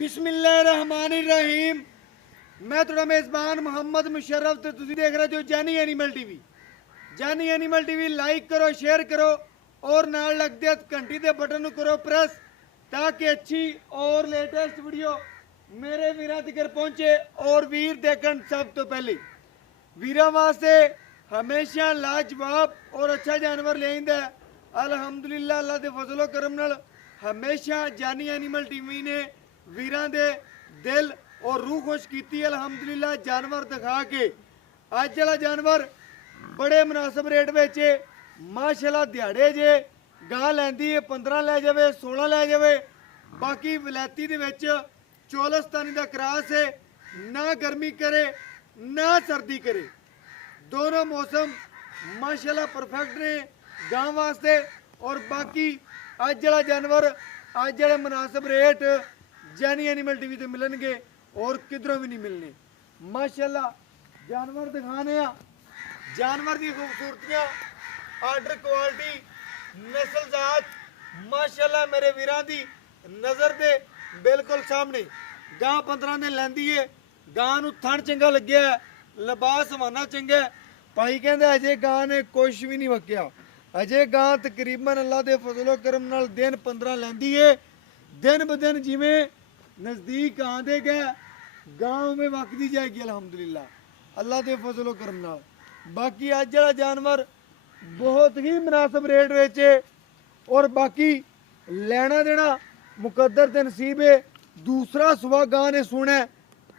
बिस्मिल्लाहिर्रहमानिर्रहीम। मैं थोड़ा मेज़बान मोहम्मद मुशर्रफ तो तुसी देख रहे हो जानी एनिमल टीवी। जानी एनिमल टीवी लाइक करो, शेयर करो और नाल लगदे घंटी दे बटन नूं करो प्रेस ताकि अच्छी और लेटेस्ट वीडियो मेरे वीरां तक पहुंचे और वीर देखण सब तो पहले। वीरां वास्ते हमेशा लाजवाब और अच्छा जानवर ले आइंदा है। अल्हम्दुलिल्लाह अल्लाह दे फजलो करम नाल हमेशा जानी एनिमल टीवी ने वीरां दे दिल और रूह खुश की। अल्हम्दुलिल्लाह जानवर दिखा के अज वाला जानवर बड़े मुनासिब रेट में माशाल्लाह दिहाड़े जे गां लैंदी है 15 लै जाए 16 लै जाए। बाकी विलायती दे विच चौलस्तानी का क्रास है, ना गर्मी करे ना सर्दी करे, दोनों मौसम माशाल्लाह परफेक्ट ने गां वास्ते। और बाकी अज वाला जानवर अज वाले मुनासिब रेट जानी एनिमल टीवी ते मिलणगे और किधरों भी नहीं मिलने। माशाल्लाह जानवर दिखाने आ, जानवर दी खूबसूरतियां, आर्डर क्वालिटी, नस्ल जात माशाल्लाह मेरे वीरां दी नज़र दे बिल्कुल सामने। गां 15 दिन लैंदी है, गां नूं थण चंगा लग्या है, लिबास हवाना चंगा है। भाई कहंदे अजे गां ने कुछ भी नहीं वक्या, अजे गां तकरीबन अल्लाह दे फजलो करम नाल दिन 15 लैंदी है। दिन ब दिन जिवें नज़दीक आंदे गए गांव में वकदी जाएगी अल्हम्दुलिल्लाह अल्लाह दे फजलो करम नाल। बाकी अज वाला जानवर बहुत ही मुनासिब रेट विच और बाकी लेना देना मुकद्दर ते नसीब है। दूसरा सुबह गां ने सुना है,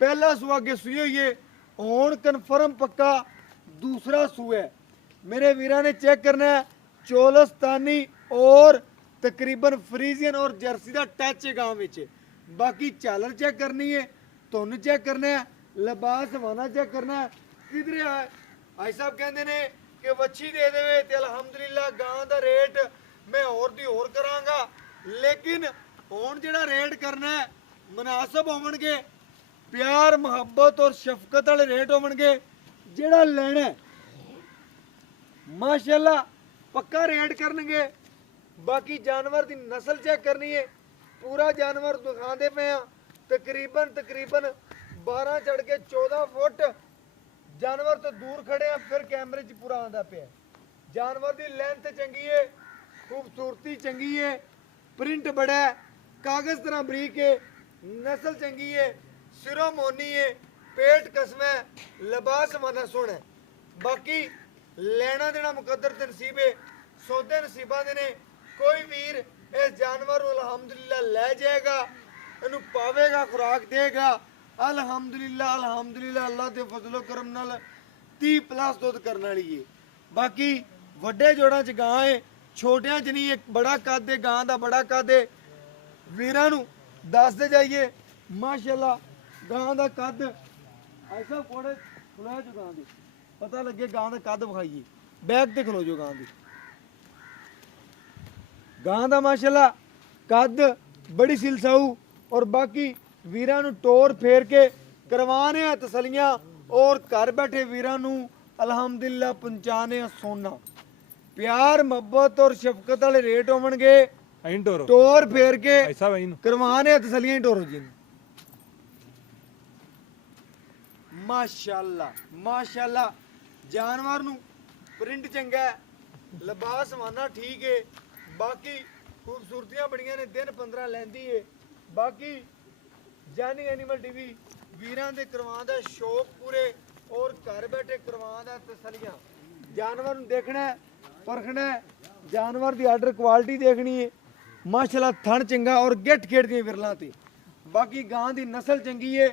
पहला सुबह अगे सुई हुई है, हुण कन्फर्म पक्का दूसरा सूआ है। मेरे वीरां ने चेक करना है चौलस्तानी और तकरीबन फ्रीजियन और जर्सी का टच है गांव में। बाकी झालर चेक करनी है, धुन चेक करना है, लिबास हवाना चेक करना है। किधर है भाई साहब कहते ने कि वच्छी दे देवे ते अल्हम्दुलिल्लाह गां दा रेट मैं होर दी होर करांगा। लेकिन हुण जिहड़ा रेट करना है मुनासिब होवणगे, प्यार मुहब्बत और शफकत वाले रेट होवणगे। जिहड़ा लेना है माशाल्लाह पक्का रेट करनगे। बाकी जानवर की नस्ल चेक करनी है, पूरा जानवर दिखाते पे हैं। तकरीबन 12 चढ़ के 14 फुट जानवर तो दूर खड़े हैं, फिर कैमरे च पूरा आंदा पे। जानवर की लेंथ चंगी है, खूबसूरती चंगी है, प्रिंट बड़ा है, कागज तरह बरीक है, नस्ल चंगी है, सिरों मोनी है, पेट कसम है, लिबास माना सोना है। बाकी लेना देना मुकद्दर ते नसीब है, सौदे नसीबा दे ने। कोई वीर इस जानवर को अल्हम्दुलिल्लाह लै जाएगा, इनू पावेगा, खुराक देगा। अल्हम्दुलिल्लाह अल्हम्दुलिल्लाह अल्लाह के फजलो करम नाल 30+ दुध करने वाली है। बाकी वड्डे जोड़ां च गां है, छोटियां च नहीं। एक बड़ा कद है गां दा, बड़ा कद है। वीरां नू दसदे जाइए माशाल्लाह गां दा कद ऐसा कोड़े खुला जो गां दी पता लगे, गां दा कद विखाइए, बैक ते खलो जो गां दी। गां दा माशाल्लाह कद बड़ी सिलसाऊ। और बाकी वीरां नू टोर फेर के करवाने आ तसलियां और घर बैठे वीरां नू अल्हम्दुलिल्लाह पहुंचाने आ सोना। प्यार मोहब्बत और शफकत वाले रेट होवणगे। टोर फेर के करवाने आ तसलियां टोरो जी माशाल्लाह माशाल्लाह। जानवर नू प्रिंट चंगा है, लिबास हवाना ठीक है। बाकी खूबसूरतियां बड़ियां ने, दिन 15 लैंदी है। बाकी जानी एनिमल टीवी वीरां दे करवांदा शौक पूरे और घर बैठे करवांदा तसलियां। जानवर नू देखना है, परखना है, जानवर की आर्डर क्वालिटी देखनी है। माशाल्लाह थण चंगा और गिट खेड़ दी विरलां ते। बाकी गां की नस्ल चंगी है,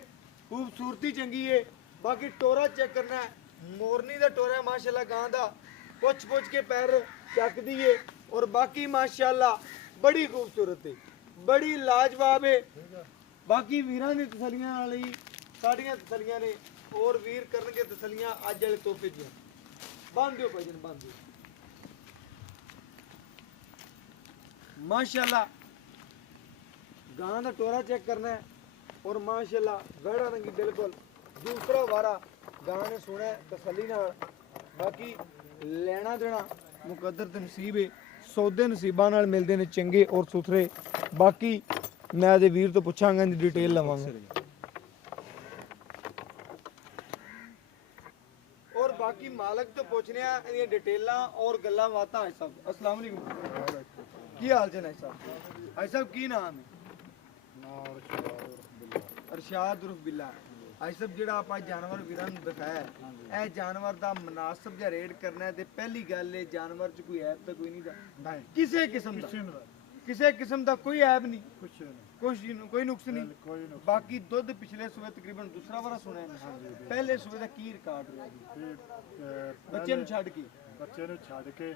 खूबसूरती चंगी है। बाकी टोरा चेक करना है, मोरनी का टोरा माशाल्लाह गां दा, पुछ पुछ के पैर चकदी है। और बाकी माशाल्लाह बड़ी खूबसूरत है, बड़ी लाजवाब है। बाकी वीरां दी तसलियां नाल ही साड़ियां तसलियां ने और वीर करनगे तसलियां अज वाले तोहफे दियां। बंद दियो भजन बंद दियो माशाल्लाह। गां दा टोरा चेक करना है और माशाल्लाह गहरा रंगी बिल्कुल दूसरा वारा गां ने सुना है तसली नाल। बाकी लेना देना मुकद्दर ते नसीब है, सौदे नसीबां नाल मिलदे ने चंगे और सुथरे। बाकी ਮੈਂ ਇਹਦੇ ਵੀਰ ਤੋਂ ਪੁੱਛਾਂਗਾ ਇਹਦੀ ਡਿਟੇਲ ਲਵਾਂਗਾ। ਔਰ ਬਾਕੀ ਮਾਲਕ ਤੋਂ ਪੁੱਛਨੇ ਆ ਇਹਦੀਆਂ ਡਿਟੇਲਾਂ ਔਰ ਗੱਲਾਂ ਬਾਤਾਂ ਹੈ ਸਭ। ਅਸਲਾਮ ਅਲੈਕੁਮ, ਕੀ ਹਾਲ ਚਾਲ ਹੈ ਸਾਹਿਬ? ਭਾਈ ਸਾਹਿਬ ਕੀ ਨਾਮ ਹੈ? ਅਰਸ਼ਾਦ ਉਰਫ ਬਿੱਲਾ। ਅੱਜ ਸਭ ਜਿਹੜਾ ਆਪਾਂ ਜਾਨਵਰ ਵੀਰਾਂ ਨੂੰ ਦਿਖਾਇਆ ਹੈ, ਇਹ ਜਾਨਵਰ ਦਾ ਮੁਨਾਸਬ ਜਿਹਾ ਰੇਟ ਕਰਨਾ ਹੈ। ਤੇ ਪਹਿਲੀ ਗੱਲ ਇਹ ਜਾਨਵਰ 'ਚ ਕੋਈ ਐਬ ਤਾਂ ਕੋਈ ਨਹੀਂ ਦਾ, ਕਿਸੇ ਕਿਸਮ ਦਾ ਕੋਈ ਐਬ ਨਹੀਂ, ਕੋਈ ਨੁਕਸ ਨਹੀਂ। ਬਾਕੀ ਦੁੱਧ ਪਿਛਲੇ ਸੂਬੇ ਤਕਰੀਬਨ ਦੂਸਰਾ ਵਾਰਾ ਸੁਣਿਆ, ਪਹਿਲੇ ਸੂਬੇ ਦਾ ਕੀ ਰਿਕਾਰਡ ਰਿਹਾ ਜੀ? ਬੱਚੇ ਨੂੰ ਛੱਡ ਕੇ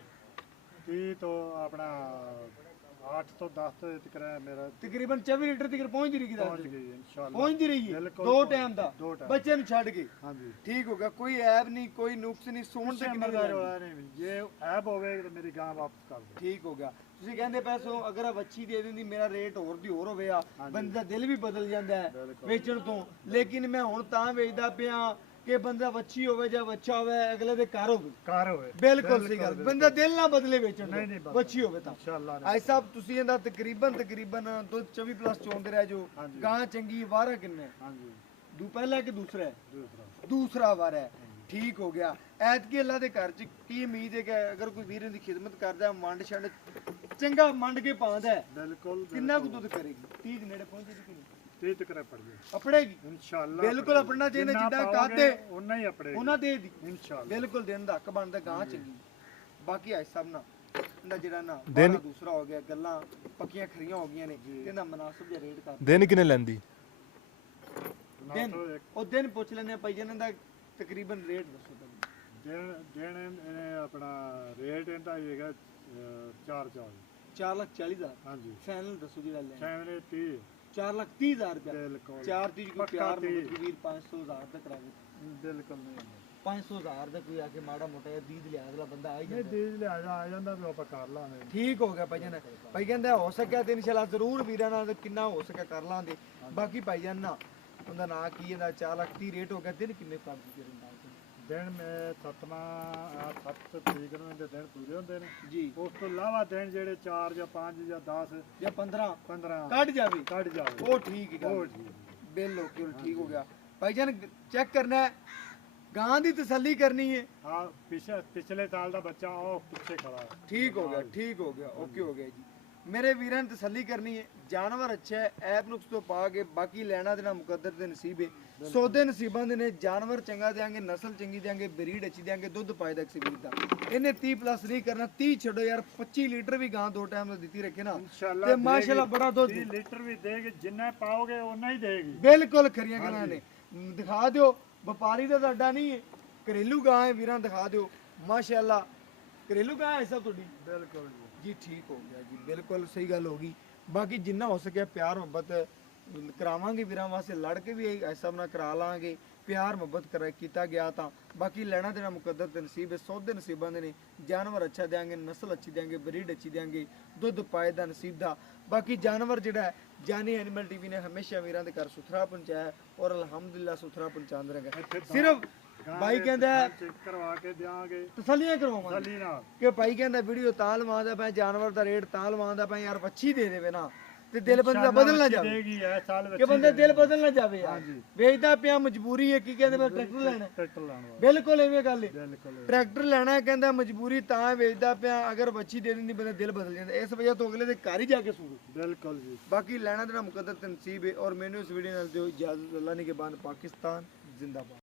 30 ਤੋਂ ਆਪਣਾ 8 ਤੋਂ 10 ਤੱਕ ਮੇਰਾ ਤਕਰੀਬਨ 24 ਲੀਟਰ ਤੱਕ ਪਹੁੰਚ ਰਹੀ ਪਹੁੰਚਦੀ ਰਹੀ ਹੈ ਦੋ ਟਾਈਮ ਦਾ ਬੱਚੇ ਨੂੰ ਛੱਡ ਕੇ। ਹਾਂਜੀ ਠੀਕ ਹੋ ਗਿਆ, ਕੋਈ ਐਬ ਨਹੀਂ, ਕੋਈ ਨੁਕਸ ਨਹੀਂ। ਸੋਣ ਤੇ ਮਰਦਾਰ ਵਾਲਾ ਨਹੀਂ, ਜੇ ਐਬ ਹੋਵੇ ਤਾਂ ਮੇਰੀ ਗਾਂ ਵਾਪਸ ਕਰ ਦੇ। ਠੀਕ ਹੋ ਗਿਆ। ਤੁਸੀਂ ਕਹਿੰਦੇ ਪੈਸੋ ਅਗਰ ਆ ਵੱਛੀ ਦੇ ਦਿੰਦੀ ਮੇਰਾ ਰੇਟ ਹੋਰ ਦੀ ਹੋਰ ਹੋਵੇ ਆ, ਬੰਦੇ ਦਾ ਦਿਲ ਵੀ ਬਦਲ ਜਾਂਦਾ ਹੈ ਵੇਚਣ ਤੋਂ। ਲੇਕਿਨ ਮੈਂ ਹੁਣ ਤਾਂ ਵੇਚਦਾ ਪਿਆ ਕਿ ਬੰਦਾ ਵੱਛੀ ਹੋਵੇ ਜਾਂ ਬੱਚਾ ਹੋਵੇ ਅਗਲੇ ਦੇ ਘਰ ਹੋਵੇ। ਬਿਲਕੁਲ ਸਹੀ ਗੱਲ, ਬੰਦਾ ਦਿਲ ਨਾ ਬਦਲੇ ਵੇਚਣ ਤੋਂ, ਵੱਛੀ ਹੋਵੇ ਤਾਂ। ਆਈ ਸਾਹਿਬ ਤੁਸੀਂ ਇਹਦਾ ਤਕਰੀਬਨ ਦੁੱਧ 24 ਪਲੱਸ ਚੋਂਦੇ ਰਹਿ ਜੋ। ਗਾਂ ਚੰਗੀ ਵਾਰਾ ਕਿੰਨੇ? ਪਹਿਲਾ ਕਿ ਦੂਸਰਾ ਹੈ? ਦੂਸਰਾ ਵਾਰਾ ਹੈ। ਠੀਕ ਹੋ ਗਿਆ। ਐਤਕੀ ਅੱਲਾ ਦੇ ਘਰ ਚ ਕੀ ਉਮੀਦ ਹੈ ਕਿ ਅਗਰ ਕੋਈ ਵੀਰ ਦੀ ਖਿਦਮਤ ਕਰਦਾ, ਮੰਡ ਛੰਡ ਚੰਗਾ ਮੰਡ ਕੇ ਪਾਉਂਦਾ, ਬਿਲਕੁਲ ਕਿੰਨਾ ਕੁ ਦੁੱਧ ਕਰੇਗੀ? 30 ਦੇ ਨੇੜੇ ਪਹੁੰਚੇਗੀ ਕਿ ਨਹੀਂ? 30 ਤੱਕ ਪੜੇਗੀ ਇਨਸ਼ਾਅੱਲਾ। ਬਿਲਕੁਲ ਆਪਣਾ ਚਾਹੀਦਾ ਜਿੱਦਾਂ ਕਾਦੇ ਉਹਨਾਂ ਹੀ ਆਪਣੇ ਉਹਨਾਂ ਦੇ ਦੀ ਇਨਸ਼ਾਅੱਲਾ ਬਿਲਕੁਲ ਦਿਨ ਦਾ ਹੱਕ ਬਣਦਾ ਗਾਂ ਚੰਗੀ। ਬਾਕੀ ਅੱਜ ਸਭ ਨਾ ਇਹਦਾ ਜਿਹੜਾ ਨਾ ਦੂਸਰਾ ਹੋ ਗਿਆ, ਗੱਲਾਂ ਪੱਕੀਆਂ ਖਰੀਆਂ ਹੋ ਗਈਆਂ ਨੇ, ਇਹਦਾ ਮੁਨਾਸਬ ਜਿਹਾ ਰੇਟ ਕਰ। ਦਿਨ ਕਿਨੇ ਲੈਂਦੀ? ਦਿਨ ਪੁੱਛ ਲੈਣੇ ਭਾਈ ਜਨਾਂ ਦਾ ਤਕਰੀਬਨ ਰੇਟ ਦੱਸੋ ਤੁਹਾਨੂੰ। ਦਿਨ ਆਪਣਾ ਰੇਟ ਇਹਦਾ ਹੈਗਾ 4,40,000। ਹਾਂਜੀ ਫਾਈਨਲ ਦੱਸੋ ਜਿਹੜਾ ਲੈ? ਫਾਈਨਲ 30 4,30,000 ਰੁਪਏ। 4 ਕੋਈ ਪਿਆਰ ਮੁਹੱਬਤ ਵੀਰ 500,000 ਦਾ ਕਰਾ ਦੇ। ਬਿਲਕੁਲ ਨਹੀਂ 500,000 ਦਾ ਕੋਈ ਆ ਕੇ ਮਾੜਾ ਮੋਟਾ ਦੀਦ ਲਿਆ ਅਗਲਾ ਬੰਦਾ ਆ ਹੀ ਜਾਂਦਾ। ਦੀਦ ਲਿਆ ਆ ਜਾਂਦਾ ਵੀ ਆਪਾਂ ਕਰ ਲਾਂਗੇ। ਠੀਕ ਹੋ ਗਿਆ ਭਾਈ ਜਾਨ। ਭਾਈ ਕਹਿੰਦਾ ਹੋ ਸਕਿਆ ਤੇ ਇਨਸ਼ਾਅੱਲਾ ਜ਼ਰੂਰ ਵੀਰਾਂ ਨਾਲ ਕਿੰਨਾ ਹੋ ਸਕਿਆ ਕਰ ਲਾਂਗੇ। ਬਾਕੀ ਭਾਈ ਜਾਨ ਨਾ ਉਹਦਾ ਨਾਂ ਕੀ ਇਹਦਾ 4,30,000 ਰੇਟ ਹੋ ਗਿਆ। ਦਿਨ ਕਿੰਨੇ ਕਰ ਦਿੱਤੇ ਰਹਿੰਦਾ? ਦਿਨ ਮੈਂ 7 ਤਰੀਕ ਨੂੰ ਇਹਦੇ ਦਿਨ ਪੂਰੇ ਹੁੰਦੇ ਨੇ ਜੀ। ਉਸ ਤੋਂ ਇਲਾਵਾ ਦਿਨ ਜਿਹੜੇ 4 ਜਾਂ 5 ਜਾਂ 10 ਜਾਂ 15 ਕੱਢ ਜਾਵੇ ਉਹ ਠੀਕ ਹੈ। ਬਿਲਕੁਲ ਠੀਕ ਹੋ ਗਿਆ। ਭਾਈ ਜਾਨ ਚੈੱਕ ਕਰਨਾ ਹੈ, ਗਾਂ ਦੀ ਤਸੱਲੀ ਕਰਨੀ ਹੈ। ਹਾਂ ਪਿਛਲੇ ਸਾਲ ਦਾ ਬੱਚਾ ਉਹ ਪਿੱਛੇ ਖੜਾ ਹੈ। ਠੀਕ ਹੋ ਗਿਆ ਓਕੇ ਹੋ ਗਿਆ ਜੀ। ਮੇਰੇ ਵੀਰਾਂ ਨੇ ਤਸੱਲੀ ਕਰਨੀ ਹੈ, ਜਾਨਵਰ ਅੱਛਾ ਹੈ, ਐਪ ਨੁਕਸ ਤੋਂ ਪਾ ਕੇ ਬਾਕੀ ਲੈਣਾ ਦੇਣਾ ਮੁਕੱਦਰ ਦੇ ਨਸੀਬ ਹੈ। ਸੌਦੇ ਨਸੀਬਾਂ ਦੇ ਨੇ। ਜਾਨਵਰ ਚੰਗਾ ਦੇਾਂਗੇ, ਨਸਲ ਚੰਗੀ ਦੇਾਂਗੇ, ਬਰੀਡ ਅੱਛੀ ਦੇਾਂਗੇ, ਦੁੱਧ ਪਾਇਦਾ ਸਰੀਰ ਦਾ। ਇਹਨੇ 30 ਪਲੱਸ ਨਹੀਂ ਕਰਨਾ। 30 ਛੱਡੋ ਯਾਰ, 25 ਲੀਟਰ ਵੀ ਗਾਂ ਦੋ ਟਾਈਮ ਦਾ ਦਿੱਤੀ ਰੱਖੇ ਨਾ ਤੇ ਮਾਸ਼ਾਅੱਲਾ ਬੜਾ ਦੁੱਧ 30 ਲੀਟਰ ਵੀ ਦੇਗੀ, ਜਿੰਨਾ ਪਾਓਗੇ ਉਨਾ ਹੀ ਦੇਗੀ। ਬਿਲਕੁਲ ਖਰੀਆਂ ਗੱਲਾਂ ਨੇ। ਦਿਖਾ ਦਿਓ, ਵਪਾਰੀ ਦਾ ਤੁਹਾਡਾ ਨਹੀਂ ਹੈ, ਘਰੇਲੂ ਗਾਂ ਹੈ ਵੀਰਾਂ, ਦਿਖਾ ਦਿਓ ਮਾਸ਼ਾਅੱਲਾ। ਘਰੇਲੂ ਗਾਂ ਹੈ ਸਭ ਤੁਹਾਡੀ? ਬਿਲਕੁਲ ਜੀ ਠੀਕ ਹੋ ਗਿਆ ਜੀ, ਬਿਲਕੁਲ ਸਹੀ ਗੱਲ ਹੋ ਗਈ। ਬਾਕੀ ਜਿੰਨਾ ਹੋ ਸਕਿਆ ਪਿਆਰ ਮੁਹੱਬਤ ਕਰਾਵਾਂਗੇ ਵੀਰਾਂ ਵਾਸਤੇ, ਲੜ ਕੇ ਵੀ ਐਸਾ ਨਾਲ ਕਰਾ ਲਾਂਗੇ। ਪਿਆਰ ਮੁਹੱਬਤ ਕੀਤਾ ਗਿਆ ਤਾਂ ਬਾਕੀ ਲੈਣਾ ਦੇਣਾ ਮੁਕੱਦਰ ਤੇ ਨਸੀਬ ਹੈ। ਸੌਦੇ ਨਸੀਬਾਂ ਦੇ ਨੇ। ਜਾਨਵਰ ਅੱਛਾ ਦੇਾਂਗੇ, ਨਸਲ ਅੱਛੀ ਦੇਾਂਗੇ, ਬਰੀਡ ਅੱਛੀ ਦੇਾਂਗੇ, ਦੁੱਧ ਪਾਏ ਦਾ ਨਸੀਬ ਦਾ। ਬਾਕੀ ਜਾਨਵਰ ਜਿਹੜਾ ਹੈ ਜਾਨੀ ਐਨੀਮਲ ਟੀਵੀ ਨੇ ਹਮੇਸ਼ਾ ਵੀਰਾਂ ਦੇ ਘਰ ਸੁਥਰਾ ਪਹੁੰਚਾਇਆ ਔਰ ਅਲਹਮਦੁਲਿਲਾ ਸੁਥਰਾ ਪਹੁੰਚਾਉਂਦੇ ਰਹੇ। ਸਿਰਫ ਭਾਈ ਕਹਿੰਦਾ ਕਰਵਾ ਕੇ ਦਿਆਂਗੇ, ਤਸੱਲੀਆਂ ਕਰਵਾਵਾਂਗੇ ਕਿ ਭਾਈ ਕਹਿੰਦਾ ਵੀਡੀਓ ਤਾਂ ਲਵਾਉਂਦਾ ਪਿਆ, ਜਾਨਵਰ ਦਾ ਰੇਟ ਤਾਂ ਲਵਾਉਂਦਾ ਪਿਆ ਯਾਰ, ਵੱਛੀ ਦੇ ਦੇਵੇ ਨਾ ਤੇ ਦਿਲ ਬੰਦੇ ਦਾ ਬਦਲ ਨਾ ਜਾਵੇ, ਕਿ ਬੰਦੇ ਦਿਲ ਬਦਲ ਨਾ ਜਾਵੇ ਯਾਰ। ਵੇਚਦਾ ਪਿਆ ਮਜਬੂਰੀ ਹੈ। ਕੀ ਕਹਿੰਦੇ ਮੈਂ ਟਰੈਕਟਰ ਲੈਣਾ? ਬਿਲਕੁਲ ਐਵੇਂ ਗੱਲ ਹੈ। ਟਰੈਕਟਰ ਲੈਣਾ ਕਹਿੰਦਾ ਮਜਬੂਰੀ ਤਾਂ ਵੇਚਦਾ ਪਿਆ, ਅਗਰ ਵੱਛੀ ਦੇ ਦਿੰਦੀ ਬੰਦਾ ਦਿਲ ਬਦਲ ਜਾਂਦਾ। ਇਸ ਵਜ੍ਹਾ ਤੋਂ ਅਗਲੇ ਦੇ ਘਰ ਹੀ ਜਾ ਕੇ ਸੂਰੂ। ਬਿਲਕੁਲ ਜੀ। ਬਾਕੀ ਲੈਣਾ ਦੇਣਾ ਮੁਕੱਦਰ ਤੇ ਨਸੀਬ ਹੈ। ਔਰ ਮੈਨੂੰ ਇਸ ਵੀਡੀਓ ਨਾਲ ਦਿਓ ਇਜਾਜ਼ਤ। ਅੱਲਾ ਨੇ ਕੇ ਬਾਨ ਪਾਕਿਸਤਾਨ ਜ਼ਿੰਦਾਬਾਦ।